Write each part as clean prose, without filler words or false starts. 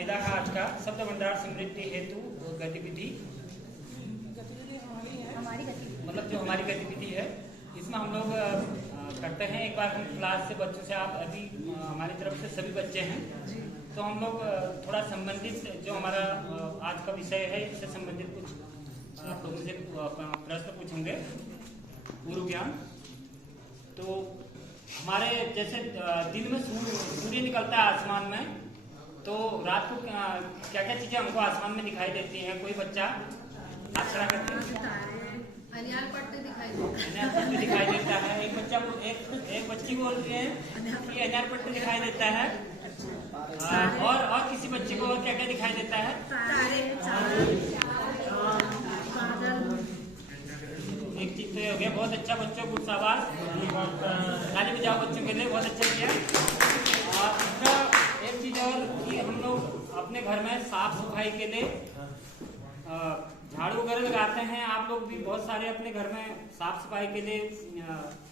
मिला है आज का शब्द भंडार समृद्धि हेतु गतिविधि, मतलब जो हमारी गतिविधि है इसमें हम लोग करते हैं। एक बार हम क्लास से बच्चों से, आप अभी हमारी तरफ से सभी बच्चे हैं, तो हम लोग थोड़ा संबंधित जो हमारा आज का विषय है इससे संबंधित कुछ आप लोगों से प्रश्न पूछेंगे, पूर्व ज्ञान। तो हमारे जैसे दिन में सूर्य निकलता है आसमान में, तो रात को क्या क्या चीजें हमको आसमान में दिखाई देती हैं? कोई बच्चा अक्षरा करते हैं, अनियार पट्टे दिखाई देता है। अनियार पट्टे दिखाई देता है। एक बच्ची बोल रही है कि अनियार पट्टे दिखाई देता है। और किसी बच्चे को और क्या क्या दिखाई देता है? एक चीज तो हो गया। बहुत अच्छा बच्चों को शाबाश, ताली बजाओ बच्चों के लिए, बहुत अच्छा किया। और इसका एक चीज और कि हम लोग अपने घर में साफ सफाई के लिए झाड़ू वगैरह लगाते हैं। आप लोग भी बहुत सारे अपने घर में साफ सफाई के लिए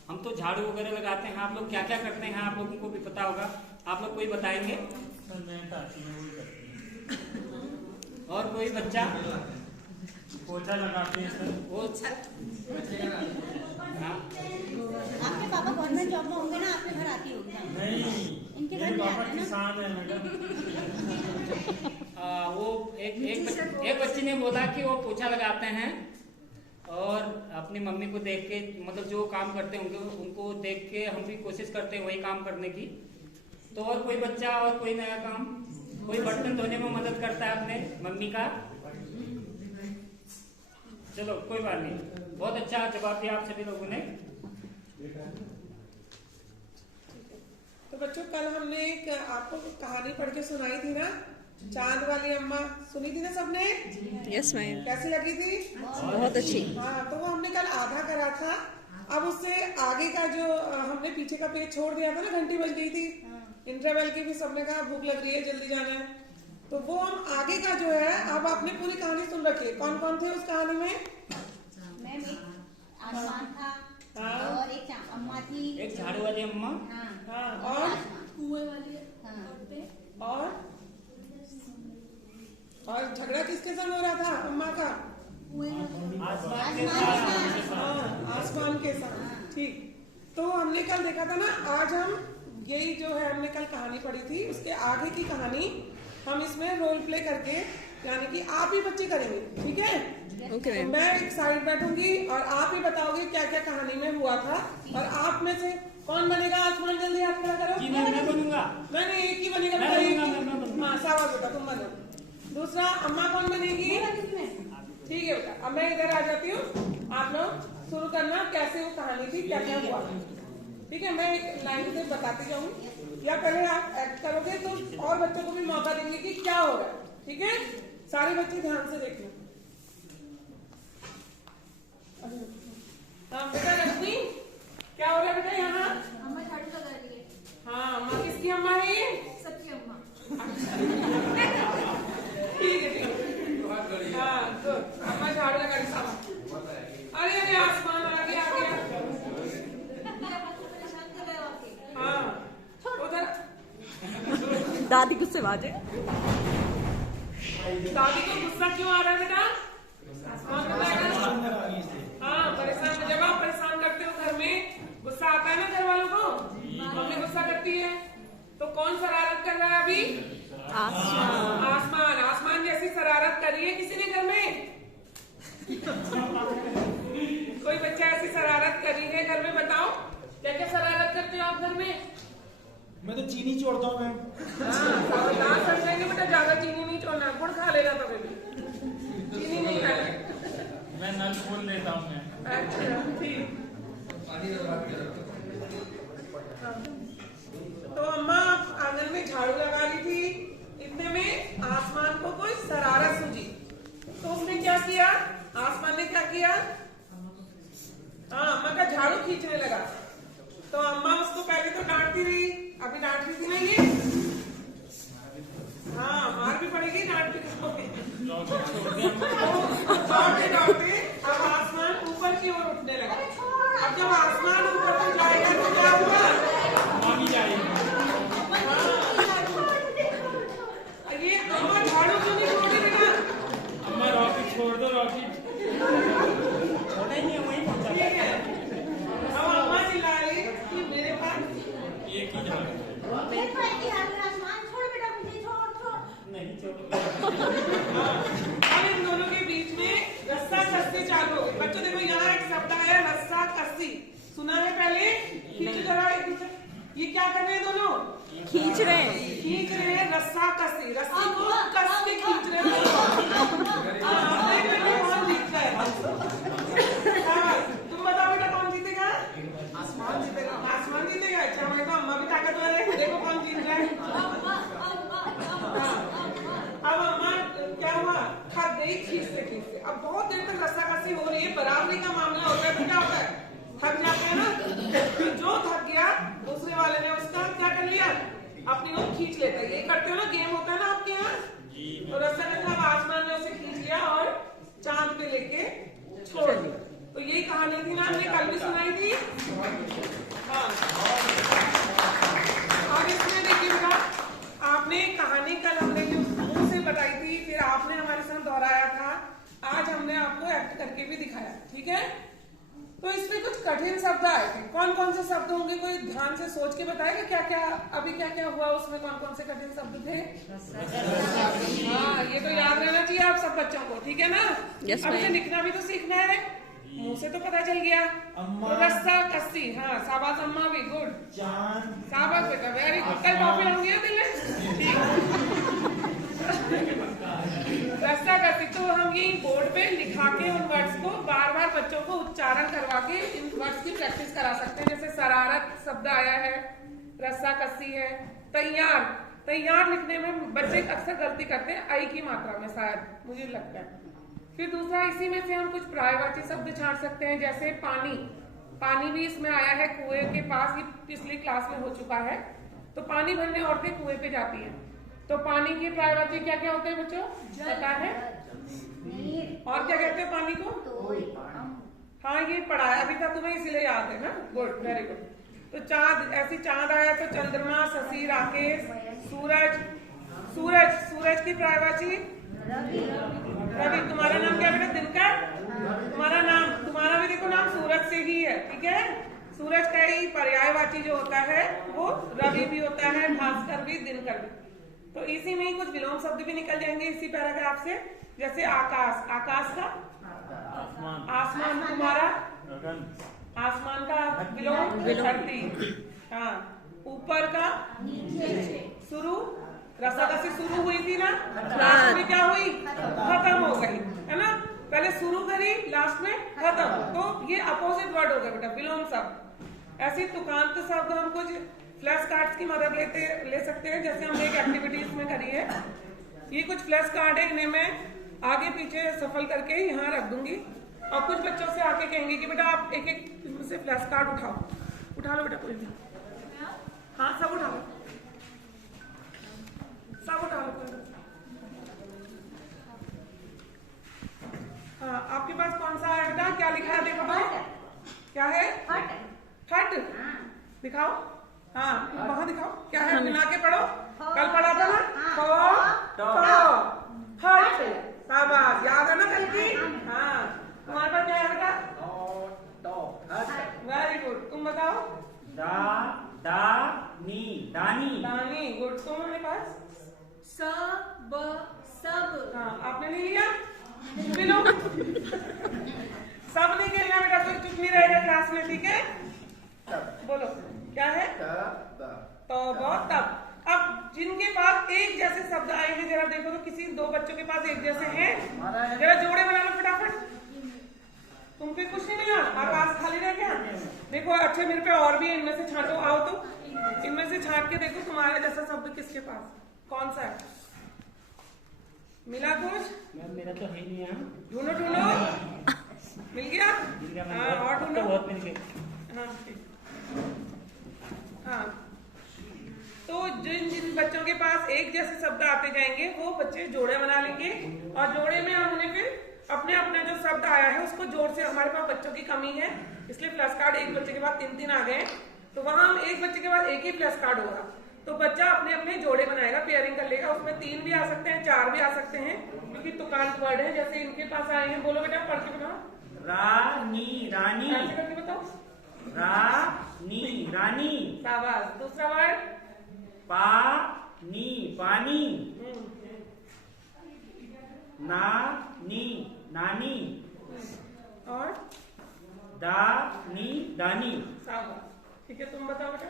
हम तो झाड़ू वगैरह लगाते हैं। आप लोग क्या क्या करते हैं आप लोगों को भी पता होगा, आप लोग कोई बताएंगे? और कोई बच्चा? पोछा लगाते हैं सर। वो आपके पापा गवर्नमेंट जॉब में होंगे ना, आपके घर आती होगी ना? नहीं, इनके घर में आते हैं ना? किसान है मैडम। वो एक बच्ची ने बोला कि वो पोछा लगाते हैं और अपनी मम्मी को देख के, मतलब जो काम करते हैं उनको देख के हम भी कोशिश करते हैं वही काम करने की। तो और कोई बच्चा और कोई नया काम? कोई बर्तन धोने में मदद करता है अपने मम्मी का? चलो कोई बात नहीं, बहुत अच्छा जवाब दिया आप सभी लोगों ने। तो बच्चों कल हमने एक आपको कहानी पढ़ के सुनाई थी ना, चांद वाली अम्मा, सुनी थी ना सबने? Yes ma'am. कैसी लगी थी? बहुत अच्छी। हाँ, तो वो हमने कल आधा करा था। अब उससे आगे का जो हमने पीछे का पेज छोड़ दिया था ना, घंटी बज गई थी, इंटरवल की भी सबने कहा भूख लग रही है जल्दी जाना है, तो वो हम आगे का जो है, अब आपने पूरी कहानी सुन रखी है। कौन कौन थे उस कहानी में? मैम एक आसमान था, हाँ, और एक अम्मा थी, एक झाड़ू वाली अम्मा, हाँ, और कुएं वाली और झगड़ा किसके संग हो रहा था अम्मा का? आसमान के हाँ, आसमान के साथ। ठीक, तो हमने कल देखा था ना, आज हम यही जो है हमने कल कहानी पढ़ी थी, उसके आगे की कहानी हम इसमें रोल प्ले करके, यानी कि आप ही बच्चे करेंगे, ठीक है? ओके तो मैम। मैं एक साइड बैठूंगी और आप ही बताओगे क्या क्या कहानी में हुआ था। और आप में से कौन बनेगा आसमान? जल्दी हाथ खड़ा करो। जी मैं बनूंगा। नहीं, एक ही बनेगा मैं बेटा, एक बनूंगा, मैं ही। बनूंगा। हाँ, शाबाश बेटा, तुम बनो। दूसरा, अम्मा कौन बनेगी? ठीक है बेटा, अब मैं इधर आ जाती हूँ, आप लोग शुरू करना कैसे वो कहानी थी, क्या क्या हुआ। ठीक है, मैं एक लाइन से बताती जाऊंगी, या पहले आप एक्ट करोगे तो और बच्चों को भी मौका देंगे कि क्या हो रहा है। ठीक है, सारे बच्चे ध्यान से देखना। हाँ बेटा, लक्ष्मी क्या हो रहा है बेटा यहाँ? अम्मा झाड़ू लगा रही है। हाँ, अम्मा किसकी अम्मा है ये? सबकी अम्मा। ठीक है, ठीक है। हाँ, तो अम्मा झाड़ू लगा रही साहब। अरे अरे, आसमान आ गया, आ गया। परेशान कर रहे हो आपके। हाँ, उधर दादी गुस्से बाजे। दादी को गुस्सा क्यों आ रहा है बेटा? आसमान बताएगा। हाँ, परेशान, जब आप परेशान करते हो घर में, गुस्सा आता है ना घर वालों को, मम्मी गुस्सा करती है, तो कौन शरारत कर रहा है अभी? आसमान। आसमान जैसी शरारत करी है किसी ने घर में? कोई बच्चा ऐसी शरारत करी है घर में? बताओ, क्या क्या शरारत करते हो आप घर में? मैं तो चीनी छोड़ता हूँ मैम। हाँ, समझेंगे बेटा, ज्यादा चीनी नहीं छोड़ना, गुड़ खा लेना तो भी चीनी नहीं खाना। मैं नल खोल लेता हूँ मैं। अच्छा, ठीक। तो अम्मा आंगन में झाड़ू लगा रही थी, इतने में आसमान को कोई शरारत सूझी, तो उसने क्या किया? आसमान ने क्या किया? हाँ, अम्मा का झाड़ू खींचने लगा। तो अम्मा उसको पहले तो डांटती रही, अभी डांट रही थी ना ये? हाँ, मार भी पड़ेगी, डांट भी डांटते अब आसमान ऊपर की ओर उठने लगा। अब जब आसमान ऊपर की अब इन दोनों के बीच में रस्सा कस्सी चालू हो गई। बच्चों देखो यहाँ एक शब्द आया रस्सा कस्सी, सुना है पहले? खींचो जरा एक दूसरे, ये क्या कर रहे हैं दोनों? खींच रहे हैं। खींच रहे हैं रस्सा कस्सी, रस्सी को कस के खींच रहे हैं। कौन जीतता है? तुम बताओ बेटा कौन जीतेगा? आसमान जीतेगा। आसमान जीतेगा? अच्छा, मैं तो अम्मा भी ताकतवर है, देखो कौन जीत रहा है। अब अम्मा क्या हुआ? थक गई खींचते खींचते। अब बहुत देर तक रस्सा कस्सी हो रही है, बराबरी का मामला होता है तो क्या होता है? थक जाते हैं ना। फिर जो थक गया दूसरे वाले ने उसका क्या कर लिया? अपनी ओर खींच लेता है। ये करते हो ना, गेम होता है ना आपके यहाँ। तो रस्सा कस्सा आसमान में उसे खींच लिया और चांद पे लेके छोड़ दिया। तो यही कहानी थी ना, हमने कल भी सुनाई थी। हाँ, और इसमें देखिए बेटा, आपने कहानी कल हमने जो मुंह से बताई थी, फिर आपने हमारे साथ दोहराया था, आज हमने आपको एक्ट करके भी दिखाया, ठीक है? तो इसमें कुछ कठिन शब्द आए थे। कौन कौन से शब्द होंगे? कोई ध्यान से सोच के बताएगा क्या क्या अभी क्या क्या हुआ उसमें, कौन कौन से कठिन शब्द थे? हाँ, ये तो याद रहना चाहिए आप सब बच्चों को, ठीक है ना? Yes, अब इसे ma'am. लिखना भी तो सीखना है, मुंह से तो पता चल गया। अम्मा। तो रस्सा कस्सी, हाँ शाबाश अम्मा भी, गुड चांद। शाबाश बेटा, वेरी गुड। कल कॉपी होंगी दिल में, ठीक। रस्सा कस्सी, तो हम यही बोर्ड पे लिखा के उन वर्ड्स को बार बार बच्चों को उच्चारण करवा के इन वर्ड्स की प्रैक्टिस करा सकते हैं। जैसे शरारत शब्द आया है, रस्सा कस्सी है। तैयार, तैयार लिखने में बच्चे अक्सर गलती करते हैं, आई की मात्रा में शायद, मुझे लगता है। फिर दूसरा, इसी में से हम कुछ पर्यायवाची शब्द छांट सकते हैं, जैसे पानी। पानी भी इसमें आया है, कुएं के पास, ये पिछली क्लास में हो चुका है। तो पानी भरने औरतें कुएं पे जाती हैं, तो पानी के पर्यायवाची क्या क्या होते हैं बच्चों, पता है? और क्या कहते हैं पानी को? हाँ, ये पढ़ा है अभी तक तुम्हें, इसीलिए याद है ना, गुड, वेरी गुड। तो चांद, ऐसी चांद आया तो चंद्रमा, शशि, राकेश, सूरज। सूरज, सूरज की पर्यायवाची रवि। तुम्हारा नाम क्या बेटा? दिनकर। तुम्हारा नाम, तुम्हारा भी देखो नाम सूरज से ही है, ठीक है? सूरज का ही पर्यायवाची जो होता है वो रवि भी होता है, भास्कर भी, दिनकर भी। तो इसी में ही कुछ विलोम शब्द भी निकल जाएंगे इसी पैराग्राफ से, जैसे आकाश। आकाश का आसमान, तुम्हारा आसमान का विलोम धरती। हाँ, ऊपर का शुरू, रस्सा कस्सी शुरू हुई थी ना, लास्ट में क्या हुई? खत्म हो गई, है ना? पहले शुरू करी, लास्ट में खत्म। तो ये अपोजिट वर्ड हो गया बेटा, विलोम शब्द। ऐसे तुकांत शब्द हम कुछ फ्लैश कार्ड्स की मदद ले सकते हैं, जैसे हमने एक एक्टिविटीज में करी है। ये कुछ फ्लैश कार्ड है, इन्हें मैं आगे पीछे सफल करके यहाँ रख दूंगी, और कुछ बच्चों से आके कहेंगे कि बेटा आप एक एक से फ्लैश कार्ड उठाओ। उठा लो बेटा, कोई भी। हाँ, सब उठा लो, सब उठा लो। हाँ, आपके पास कौन सा है बेटा? क्या लिखा है देखो तो? क्या है? फट। दिखाओ। हाँ, वहाँ दिखाओ क्या है, मिला के पढ़ो। कल पढ़ा था ना, फट। शाबाश, याद है ना कल की? हाँ, तुम्हारे पास क्या है बेटा? Very good. तुम बताओ? दानी, दानी, गुड। तुम्हारे पास? सब, सब। हाँ, आपने नहीं लिया? बिलो। सब नहीं खेलना बेटा, कोई चुप नहीं रहेगा क्लास में, ठीक है? बोलो क्या है? तब। अब जिनके पास एक जैसे शब्द आए हैं, जरा देखो तो किसी दो बच्चों के पास एक जैसे हैं, जरा जोड़े बना लो फटाफट। तुम पे कुछ नहीं मिला, आकाश खाली रह गया। देखो अच्छे, मेरे पे और भी है, इनमें से छांटो। आओ तो इनमें से छांट के देखो तुम्हारे जैसा शब्द किसके पास, कौन सा है? मिला कुछ? मेरा तो है नहीं। ढूंढो। मिल गया? हाँ, और ढूंढो। बहुत मिल गए। हाँ, तो जिन जिन बच्चों के पास एक जैसे शब्द आते जाएंगे वो बच्चे जोड़े बना लेंगे, और जोड़े में हम उन्हें फिर अपने अपने जो शब्द आया है उसको जोड़ से, हमारे पास बच्चों की कमी है इसलिए फ्लैश कार्ड एक बच्चे के बाद 3-3 आ गए, तो वहां हम एक बच्चे के बाद एक ही फ्लैश कार्ड होगा। तो बच्चा अपने अपने जोड़े बनाएगा, पेयरिंग कर लेगा। उसमें 3 भी आ सकते हैं, 4 भी आ सकते हैं, क्योंकि तुकांत वर्ड है। जैसे इनके पास आए हैं, बोलो बेटा, पढ़ के बताओ। रानी, ऐसे करके बताओ। रानी। शाबाश। दूसरा वर्ड? पानी। ना नी नानी, और दा नी दानी। शाबाश। ठीक है, तुम बताओ बेटा।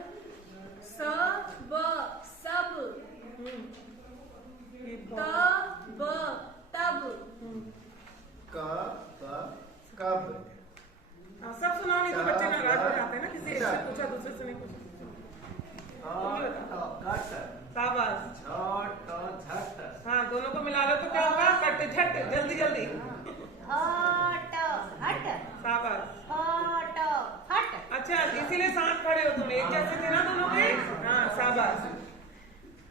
सब सब, ये तब तब, कब। हाँ, सब सुनाओ, नहीं तो बच्चे नाराज हो जाते हैं ना, किसी एक से पूछा दूसरे से नहीं पूछा। शाबाश। हाँ, दोनों को मिला लो तो क्या होगा? कट झट, जल्दी जल्दी। हट हट शाबाश। हट हट। अच्छा, इसीलिए साथ खड़े हो तुम, एक जैसे थे ना दोनों के। हाँ, शाबाश।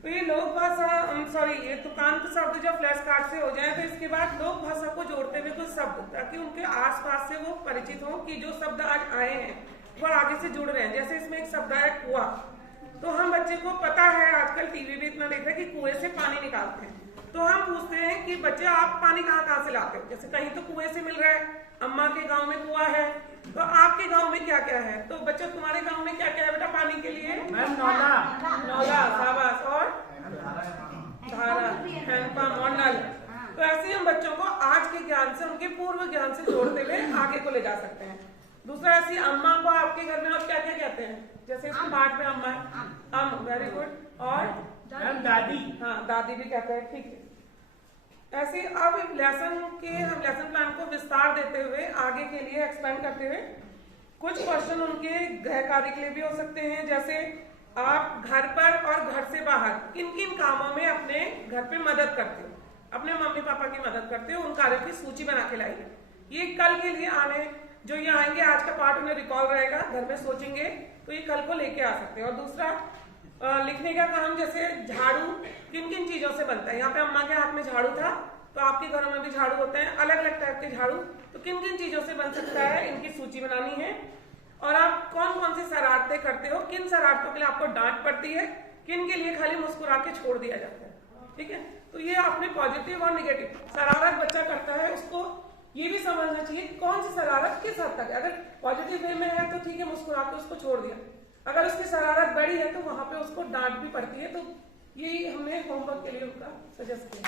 तो ये लोक भाषा, सॉरी, ये तुकांत शब्द जब फ्लैश कार्ड से हो जाए तो इसके बाद लोक भाषा को जोड़ते हुए कुछ शब्द, ताकि उनके आसपास से वो परिचित हो कि जो शब्द आज आए हैं वो आगे से जुड़ रहे हैं। जैसे इसमें एक शब्द है कुआं, तो हम बच्चे को पता है, आजकल टीवी भी इतना देखते हैं कि कुएं से पानी निकालते हैं, तो हम पूछते हैं कि बच्चे आप पानी कहाँ से लाते हो? जैसे कहीं तो कुएं से मिल रहा है, अम्मा के गांव में कुआं है, तो आपके गांव में क्या क्या है? तो बच्चे, तुम्हारे गांव में क्या क्या है बेटा पानी के लिए? मैम नौला। नौला, शाबाश। और धारा, हैंडपंप और नल। तो ऐसे हम बच्चों को आज के ज्ञान से, उनके पूर्व ज्ञान से जोड़ते हुए आगे को ले जा सकते हैं। दूसरा, ऐसी अम्मा को आपके घर में आप क्या क्या कहते हैं? जैसे इसके पाठ में अम्मा है, वेरी गुड। और मैम दादी। हाँ, दादी भी कहते हैं, ठीक है। ऐसे अब लेसन प्लान को विस्तार देते हुए आगे के लिए एक्सपेंड करते हुए कुछ क्वेश्चन उनके गृह कार्य के लिए भी हो सकते हैं। जैसे आप घर पर और घर से बाहर किन किन कामों में अपने घर पे मदद करते हो, अपने मम्मी पापा की मदद करते हो, उन कार्यों की सूची बना के लाइए। ये कल के लिए आने जो ये आएंगे, आज का पार्ट उन्हें रिकॉल रहेगा, घर में सोचेंगे तो ये कल को लेके आ सकते हैं। और दूसरा, लिखने का काम, जैसे झाड़ू किन किन चीजों से बनता है। यहाँ पे अम्मा के हाथ में झाड़ू था, तो आपके घरों में भी झाड़ू होते हैं, अलग अलग टाइप के झाड़ू, तो किन किन चीजों से बन सकता है, इनकी सूची बनानी है। और आप कौन कौन सी शरारतें करते हो, किन शरारतों के लिए आपको डांट पड़ती है, किन के लिए खाली मुस्कुरा के छोड़ दिया जाता है। ठीक है, तो ये आपने पॉजिटिव और निगेटिव शरारत बच्चा करता है, उसको ये भी समझना चाहिए कौन सी शरारत किस हद तक। अगर पॉजिटिव वे में है तो ठीक है, मुस्कुरा के उसको छोड़ दिया। अगर उसकी शरारत बड़ी है तो वहां पे उसको डांट भी पड़ती है। तो यही हमने होमवर्क के लिए उनका सजेस्ट किया।